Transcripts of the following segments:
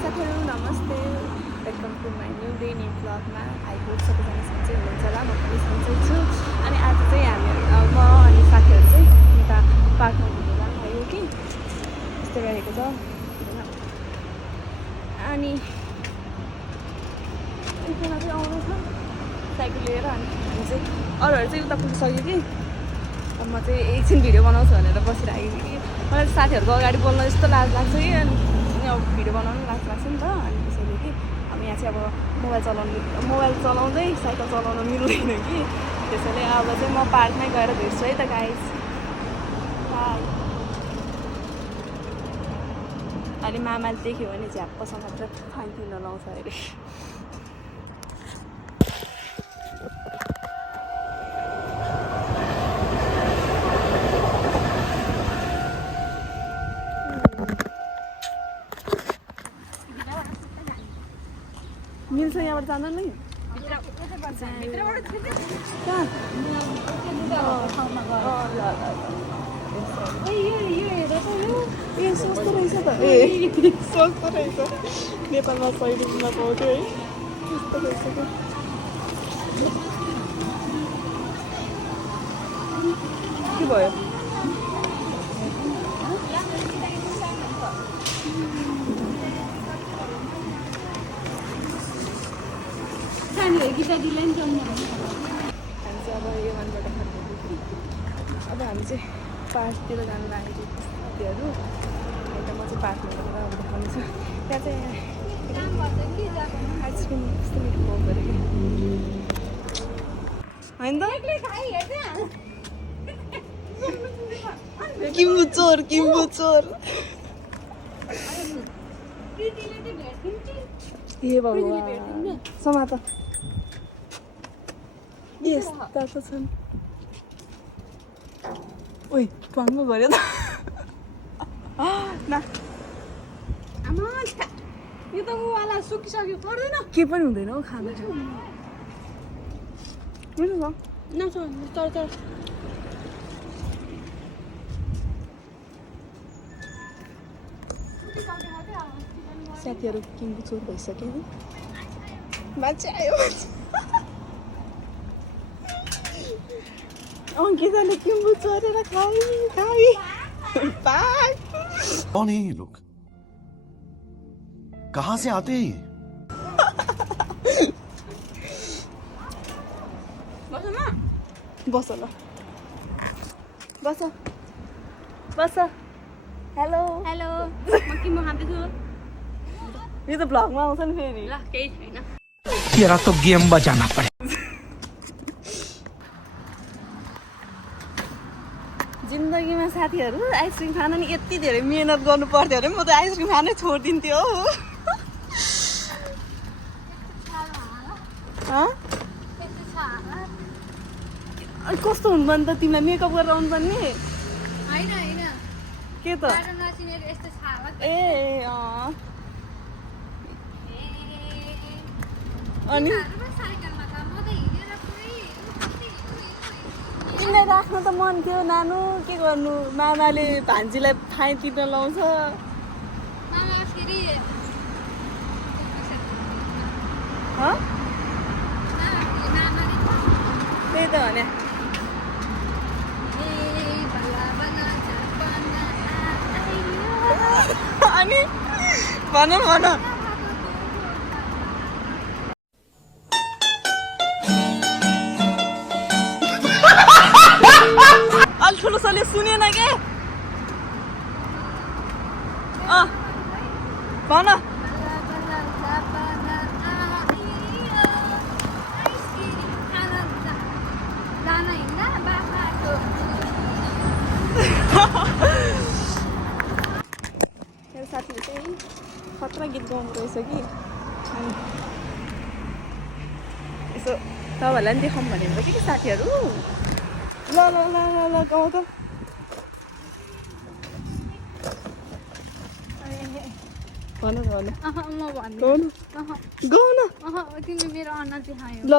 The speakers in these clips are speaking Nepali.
साथीहरू नमस्ते, welcome to my new day new ब्लगमा। आई होप सबैजना सन्चै हुनुहुन्छ होला, म पनि सन्चै छु। अनि आज चाहिँ हामी म अनि साथीहरू चाहिँ यता पार्कमा घुम्न जानु आयो कि यस्तो रहेको छ। अनि एकजना चाहिँ आउँदैछ साइकल लिएर, अनि हामी चाहिँ अरूहरू चाहिँ उता पुगिसक्यो कि म चाहिँ एकछिन भिडियो बनाउँछु भनेर बसिरहेको थिएँ कि मलाई साथीहरूको अगाडि बोल्न यस्तो लाज लाग्छ कि, अनि अब भिडियो बनाउनु लाज लाग्छ नि त। अनि त्यसैले कि अब यहाँ चाहिँ अब मोबाइल चलाउँदै साइकल चलाउनु मिल्दैन कि, त्यसैले अब चाहिँ म पार्कमै गएर भेट्छु है त गाइस। बाई। अनि मामाले देख्यो भने झ्याप्पसँग मात्र फाइन तिर्न लाउँछ अरे। मिल्छ यहाँबाट जान नै ए सस्तो रहेछ त, ए सस्तो रहेछ। नेपालमा 100 रुपियाँमा पाउँथ्यो है, सस्तो रहेछ त। के भयो? हामी चाहिँ अब यो मनबाट फर्केको, अब हामी चाहिँ पार्कतिर जानु लागेको साथीहरू। अन्त म चाहिँ पार्कमा गएर अब देखाउनेछु। त्यहाँ चाहिँ आइसक्रिम कस्तो मिठो पाउँदो रहेछ होइन त। किम्बु चोर, किम्बु चोर। ए भगवान्, समात यस्ता त छन्। ओइ पाङ्गो गऱ्यो त न, यो त उवाला सुकिसक्यो, पर्दैन के पनि हुँदैन हौ, खाँदा छ तर साथीहरू किम्बु चोर भइसक्यो नि, मान्छे आयो। अंकिताले किम्बु चोरेर खाई कौन है ये लोग, कहाँ से आते हैं? बस ल, बस बस। हेलो हेलो, म किम्बु खाँदैछु। यो त भ्लगमा आउँछ नि फेरि। ल केही छैन, तेरा तो गेम बजाना पड़े। जिन्दगीमा साथीहरू आइसक्रिम खान नि यति धेरै मिहिनेत गर्नु पर्थ्यो अरे, म त आइसक्रिम खानै छोडिदिन्थ्यो हौ। अनि कस्तो हुनुपर्ने त, तिमीलाई मेकअप गरेर आउनु पर्ने। हैन के त ए अनि तिमीलाई राख्न त मन थियो नानु, के गर्नु, मामाले भान्जीलाई फाइन तिर्न लाउँछ। त्यही त भने। अनि भन भन, अलि ठुलो सले सुनेन के भन। मेरो साथीले चाहिँ खतरा गीत गाउनु रहेछ कि, यसो तपाईँहरूलाई पनि देखाउँ भनेर कि साथीहरू। ल ल ल ल ल गाउँ त। भन भन, म भन्दिनँ। गाउनु गाउन। तिमीले मेरो अनुहार देखायौ। ल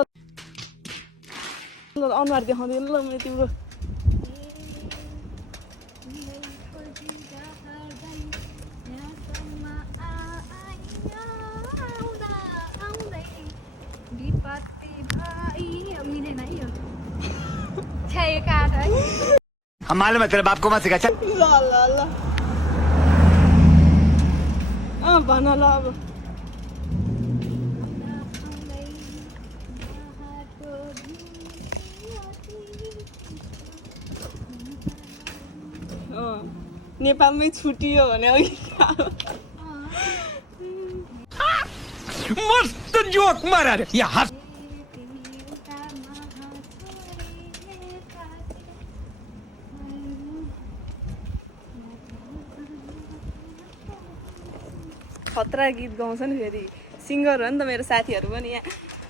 ल अनुहार देखाउँदैन ल मैले तिम्रो। हम मालूम है तेरे बाप को मत सिखा चल ल ल ल भन ल अब नेपालमै छुटियो भने अघि मस्त जोक मारा रे या हंस खतरा गीत गाउँछ नि फेरि सिङ्गर हो नि त मेरो साथीहरू पनि यहाँ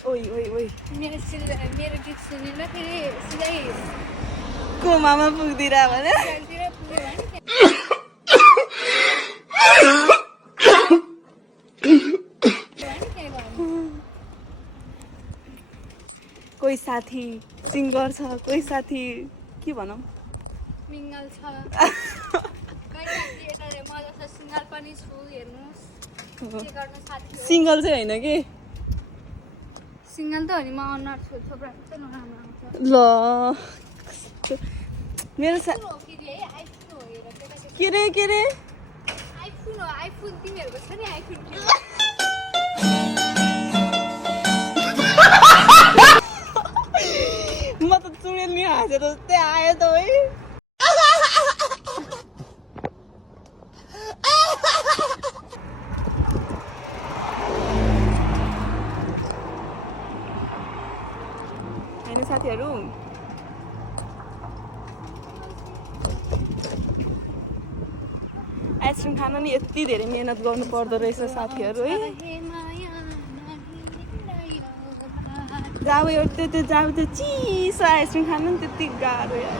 ओइ ओइ ओइ मेरो गीत सुनेर फेरि सिधै कोमामा पुग्दिरा भने तिर पुग्यो भने कोही साथी सिङ्गर छ कोही साथी के भनौँ मिङ्गल छ म जस्तो सिङ्गल पनि छु हेर्नुहोस् के गर्नु साथी सिङ्गल चाहिँ होइन कि सिङ्गल त हो नि म अनुहार छु थोप्रा कस्तो नराम्रो आउँछ ल मेरो हो कि है आइफोन हो हेर केटाकेटी के रे आइफोन हो आइफोन तिमीहरूको छ नि आइफोन म त चुडेल नि हाँसेर जस्तै आयो त है होइन साथीहरू आइसक्रिम खान नि यति धेरै मिहिनेत गर्नु पर्दो रहेछ साथीहरू है जाऊ त्यो जाऊ त्यो चिसो आइसक्रिम खानु नि त्यति गाह्रो यार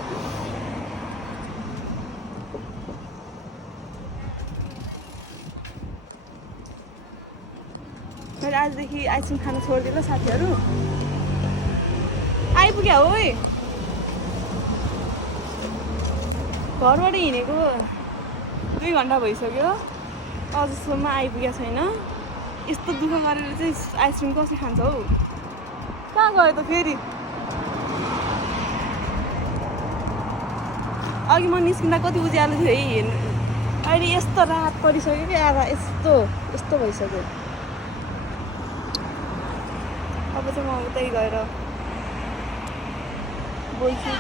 मैले आजदेखि आइसक्रिम खानु छोडिदिएँ ल साथीहरू आइपुग्यो हो घरबाट हिँडेको 2 घन्टा भइसक्यो अझसम्म आइपुगेको छैन यस्तो दुःख गरेर चाहिँ आइसक्रिम कसरी खान्छ हौ कहाँ गयो त फेरि अघि म निस्किँदा कति उज्यालो थियो है हेर्नु अहिले यस्तो रात परिसक्यो कि आधा यस्तो भइसक्यो अब चाहिँ म उतै गएर बोल्छु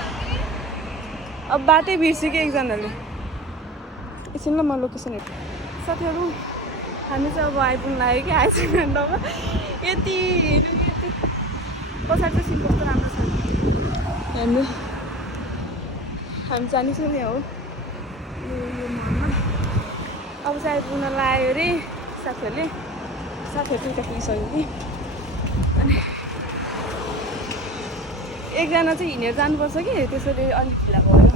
अब बाटै बिर्स्यो कि एकजनाले एकछिन ल म लोकेसन हेर्छु साथीहरू हामी चाहिँ अब आइपुग्नु लाग्यो कि आइसक्रिम खाँदामा यति पछाडि चाहिँ सिन कस्तो राम्रो छ हामी जानेछौँ नि हो यो मनमा अब चाहिँ आइपुग्न लाग्यो अरे साथीहरू त्यता पुगिसक्यो कि अनि एकजना चाहिँ हिँडेर जानुपर्छ कि त्यसैले अलिक ढिला भयो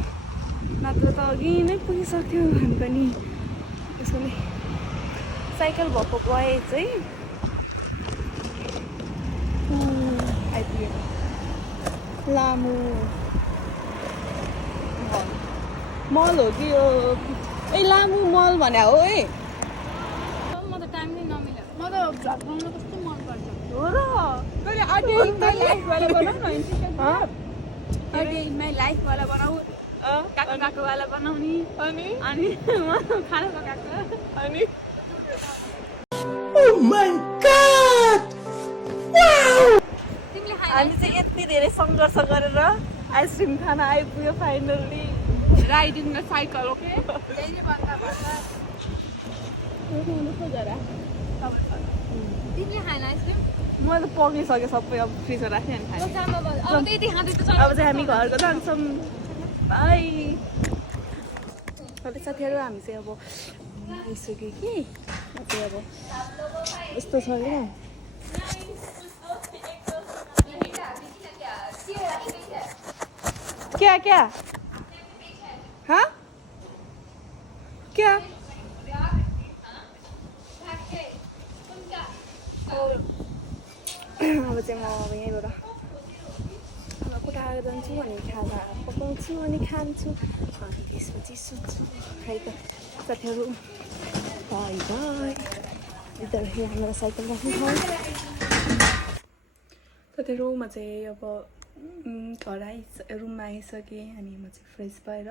नत्र त अघि नै पुगिसक्थ्यो हामी पनि त्यसैले साइकल भएको भए चाहिँ आइपुग्यो लामो मल हो कि यो ए लामो मल भने हो है म त टाइम नै नमिल्यो म त भ्लग बनाउनु कस्तो मन पर्छ हो र कहिले आर्टिस्ट माई लाइफवाला बनाऊ न माई लाइफवाला बनाऊ काकोवाला बनाउने अनि अनि म खाना पकाएको अनि तिमीले हामी चाहिँ यति धेरै सङ्घर्ष गरेर आइसक्रिम खान आइपुग्यो फाइनल्ली राइडिङ र साइकल ओके त्यही भन्दा तिमीले खाएन आइसक्रिम मैले त पगिसकेँ सबै अब फ्रिजमा राखेँ अनि खाएँ अब त्यति खाँदै त अब चाहिँ हामी घरको जान्छौँ बाई साथीहरू हामी चाहिँ अब आइसक्यो कि चाहिँ अब यस्तो छ क्या क्या हाँ क्या अब चाहिँ म अब यहीँबाट कोठा जान्छु अनि खाजा पकाउँछु अनि खान्छु अनि त्यसपछि सुत्छु खै त साथीहरू बाई बाई यता हाम्रो साइकल राख्ने ठाउँ साथीहरू म चाहिँ अब घर रुममा आइसकेँ अनि म चाहिँ फ्रेस भएर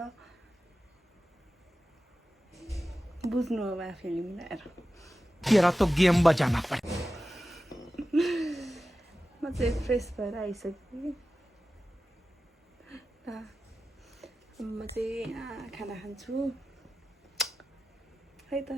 बुझ्नु अब आफैले मिलाएर तेरा तो गेम बजाना पड़े म चाहिँ फ्रेस भएर आइसकेँ म चाहिँ खाना खान्छु है त।